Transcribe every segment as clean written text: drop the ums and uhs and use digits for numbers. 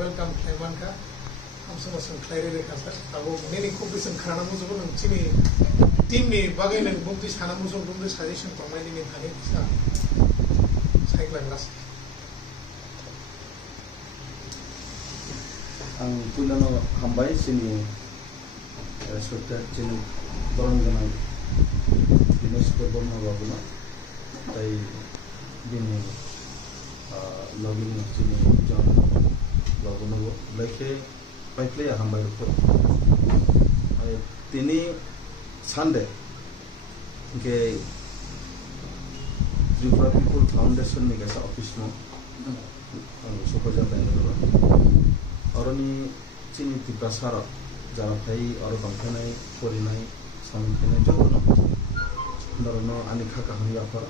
welcome Klaimanka. Hamsa masang Klaire de kasar. Abo nini ko bisan khana mo jogo nang chini team ni bagai nang bumti sana mo jogo bumti suggestion pamai ni thani bisa. Cycle las. Ang pulano hambai sini sorta chini borong gana dinas ko borno baguna tai dini login sini jon baguna go leke paitle hambai ko tini Sunday ke Tripura People Foundation ni kasa office mo Sokoja Bangalore oroni chini tipasara jara thai oro kamkhanai porinai samkhanai jono dorono ani khaka hanga par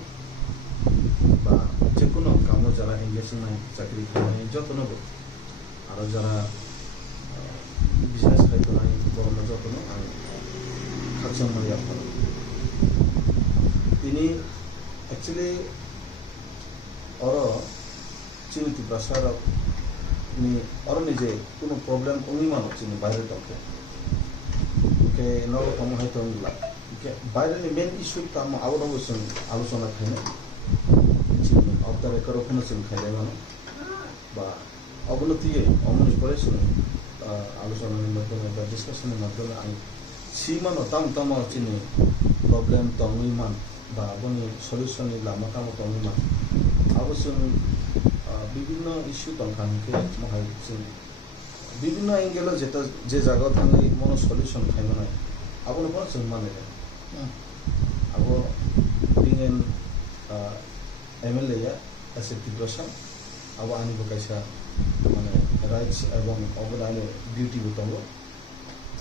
ba jekono kamo jara engage nai chakri khanai jotono bo aro jara business khai tonai borono jotono ani khacham mari par ini actually oro chini tipasara ni orang ni je কোনো problem উনি মানো চিনি বাইরে থাকে ওকে নল কম হয়তো না ওকে বাইরে নি মেন ইস্যু তা আম অবশ্যই আলোচনা খাইনে চিনি অবদারে করো কোনো চিনি খাইলে মানো বা অবনতি অমনি করে শুনে আলোচনার মাধ্যমে বা ডিসকাশনের মাধ্যমে আমি সীমানো তাম তাম চিনি প্রবলেম তমই মান বা বনি সলিউশন লামা তাম তমই মান অবশ্যই বিভিন্ন ইস্যু তংখানকে মহাই বিভিন্ন এঙ্গেল যেটা যে জায়গা থাকি মনো সলিউশন খাইনো নাই আবো কোন जों মানে আবো বিং এন এমএলএ এসে টিপ্রাসা আবো আনি বকাইসা মানে রাইটস এবং অবদানে ডিউটি বতঙ্গ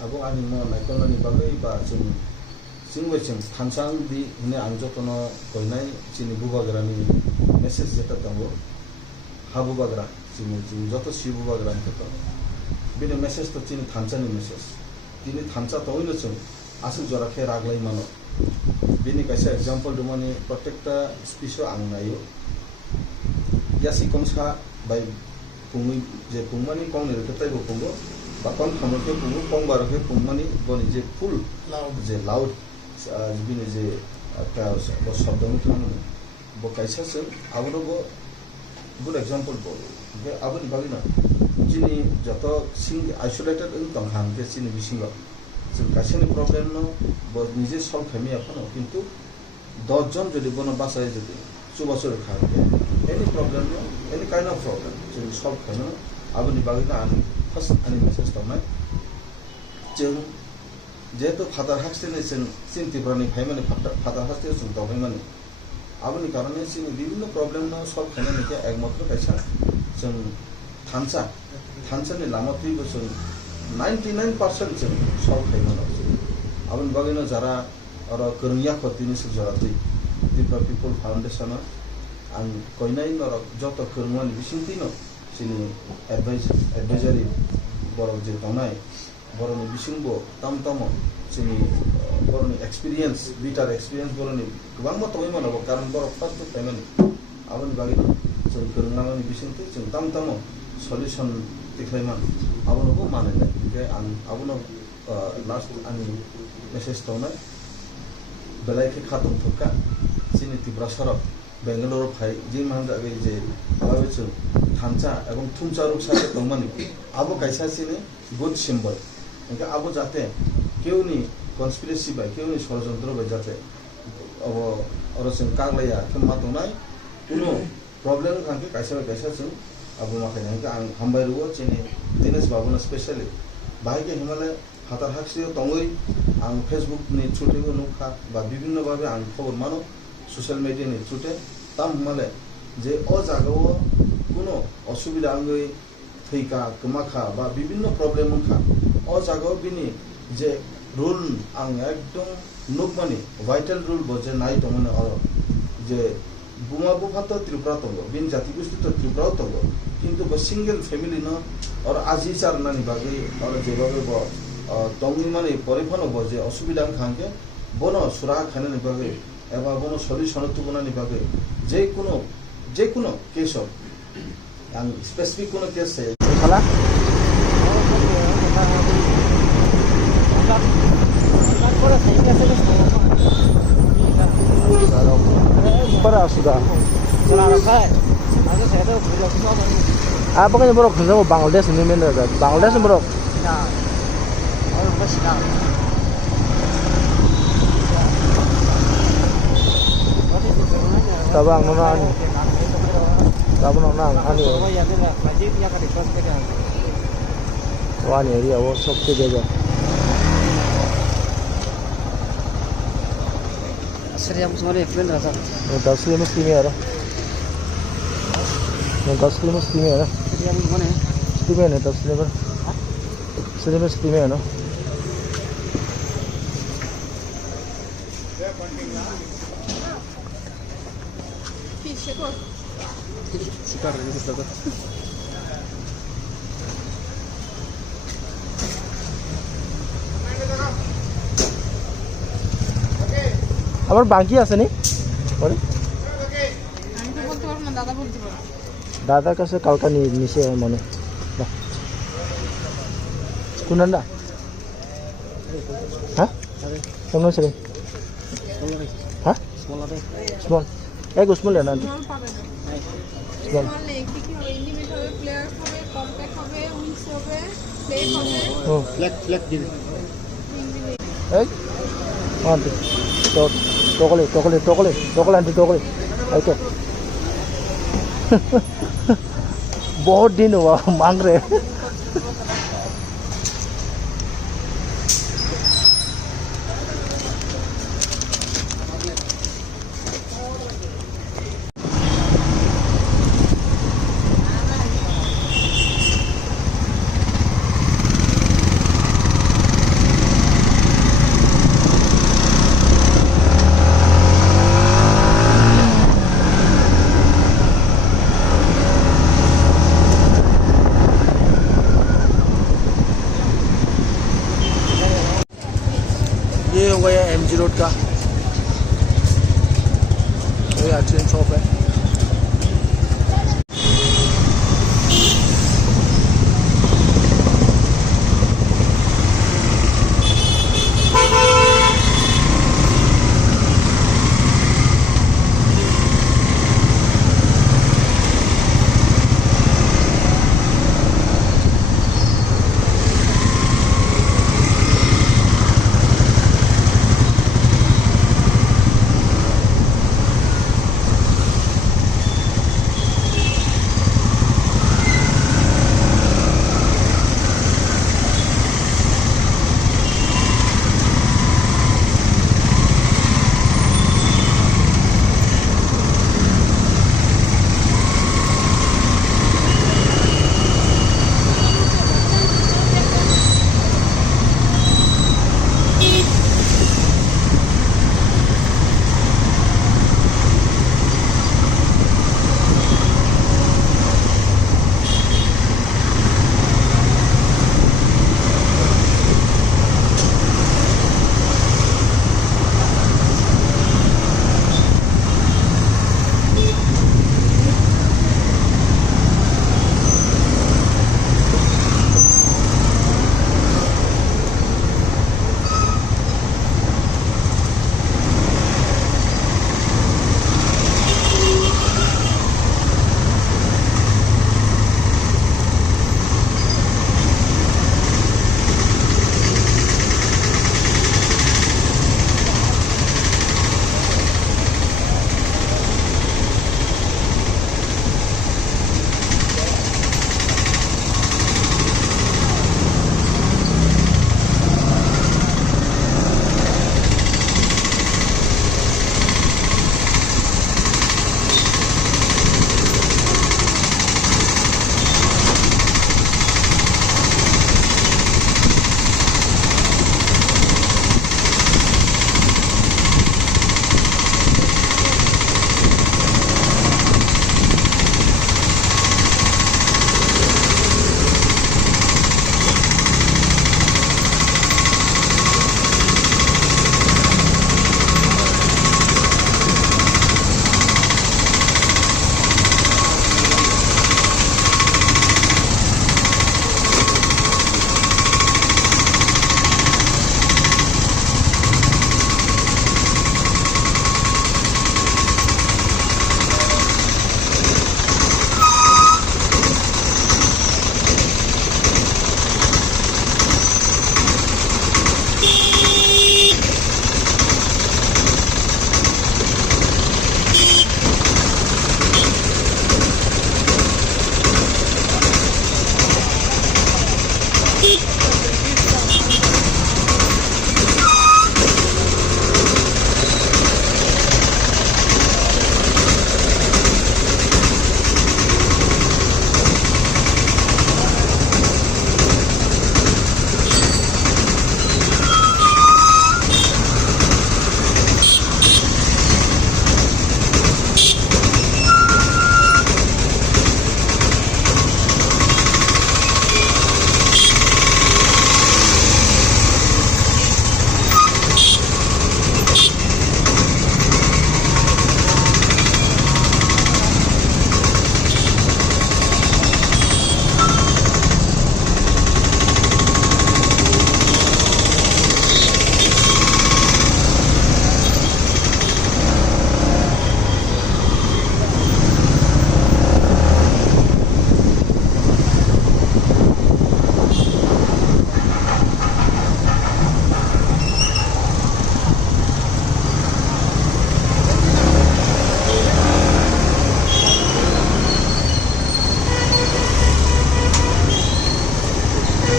আবো আনি ম লাইকননি বাগৈ বা जों थानसां দি নে আং যতন কইনাই চিনি বুবাগ্রানি মেসেজ যেটা দङ हाबु बाग्रा जों जत सिबु बाग्रा तो बिनि मेसेज तो चिनि थानसानि मेसेज दिनै थानसा तोइनो जों आसु जराखे रागलाय मानो बिनि कायसा एग्जांपल दमानि प्रत्येकटा स्पिसो आं नायो यासि कंसा बाय पुंगि जे पुंगमानि कंनि रखताय बो पुंगो बा कन खामके पुंगो कं बारके पुंगमानि बनि जे फुल जे लाउड बिनि जे का शब्दनि थानो बो कायसा जों आबो good example bol ge aboni bagina jini joto sing isolated in tonghan ke chini bisingo jin kasini problem no bo nije solve khami akono kintu 10 jon jodi bono basai jodi 2 বছর খাবে any problem no any kind of problem jin solve khano aboni bagina ani first ani message tomai jeng jeto father haksene sin tibrani phaimani father haste sun tawhaimani आबनि कारणे जों विभिन्न problem न solve खाने निके एकमात्र कैसा जों थानसानि लामा थैबो जों 99% जों सल्व खाइनो आबनि बागैनो जारा अर गोरोंया खतिनि सु जराति त्रिपुरा पिपल फाउन्डेसन आं कइनाय नर जत गोरोंवानि बिसिंतिनो जोंनि एडभाइजरी बर जे दनाय बरनि बिसिंबो ताम जोंनि बरनि एक्सपीरियंस बिटार एक्सपीरियंस बरनि गोबां मतोय मानबो कारण बर फार्स्ट टाइमनि आबनि बागैनो जों गोरोंनानि बिसिंति जों ताम सलिउशन देखायमान आबनोबो मानैले ओमफ्राय आं आबनो लास्ट आंनि मेसेज दंनाय बेलायखे खादम थका जोंनि त्रिपुरा सरक बेंगालुरु फाय जे मानजा जे बाबेचो थानसा एवं थुमचा रुकसा दंमानि आबो कायसासिनि गुड सिम्बल ओमफ्राय आबो जाते केउनि कन्सपिरेसी बाय केउनि षड़यंत्र बाय जाते अब अरसिं कागलाया थमा दंनाय कुनो प्रॉब्लम खांके कैसा जों अब माखायनाय आं हामबायरुओ चिनि दिनेश बाबुना स्पेशली बाहायके हिमालय हातार हाक्सियो दङै आं फेसबुक नि थ्रुतेबो नुखा बा विभिन्न भाबे आं खबर मानो सोशल मीडिया नि थ्रुते ताम हिमालय जे अ जागाव कुनो असुबिदा आंगै थैका कमाखा बा विभिन्न प्रॉब्लम खा अ जागाव बिनि जे रूल आं एकदम नुकमानि वाइटल रूल बजे नाय दमने अर जे बुमा बुफातो त्रिपुरा तंगो बिन जाति गोष्ठी तो त्रिपुरा तंगो किंतु ब सिंगल फैमिली न और आजि चारनानि बागै और जेबाबे ब तंगनि माने परिफन बजे असुबिदा खांके बनो सुरा खानानि बागै एबा बनो सलिउशन तुगनानि बागै जे कोनो केस Yang spesifik কোনো case saya. Salah? Para sudah. Apa kan bro kerja mau Bangladesh ini mana ada? Bangladesh bro. Tabang nona ani. Tabang nona ani. Wah ini dia, वो सबसे जगह. Seri yang semua friend rasa. Yang taslim mesti ni ada. Yang taslim mesti ni ada. Seri yang mana? Mesti ni taslim ber. Taslim mesti ni ada. Sikar ini kita. আবার বাকি আছে নি পরে আমি তো বলতে পারবো না, দাদা বলতে পারবো। দাদার কাছে কালকা নিচে মনে কুনান্ডা হ্যাঁ কেমন আছে রে হ্যাঁ স্মল এক স্মল না স্মল পাবে না। স্মল স্মল নেই, কি কি হবে? ইন্ডিমেট হবে, প্লেয়ার হবে, কম্প্যাক্ট হবে, উইংস হবে, প্লেট হবে। ও Flag din. এই আন্টি टोकले आंटी टोकले ऐसे बहुत दिन हुआ मांग रहे ये हो गया MG रोड का ये आइसक्रीम शॉप है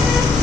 হবে